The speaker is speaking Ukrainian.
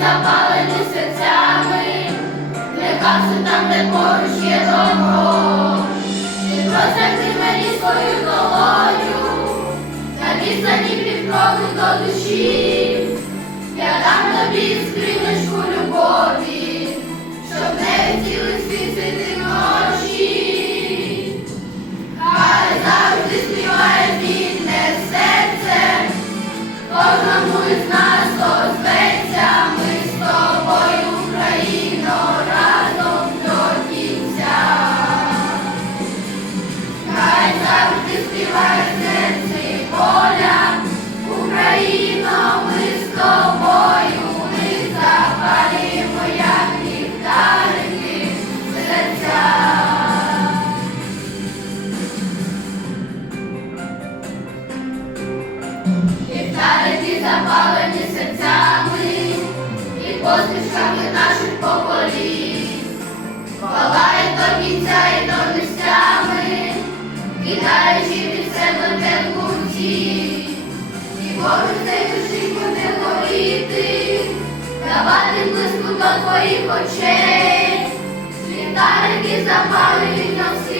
Запалені серцями, не каси там, де поруч є добро, і просерти мені свою долоню, на відстані під крові до душі. Донця і місцями, кидаючи від себе темку ті, і Боже цей душі буде горіти, давати близько до твоїх очей, літарики запалюють на всі.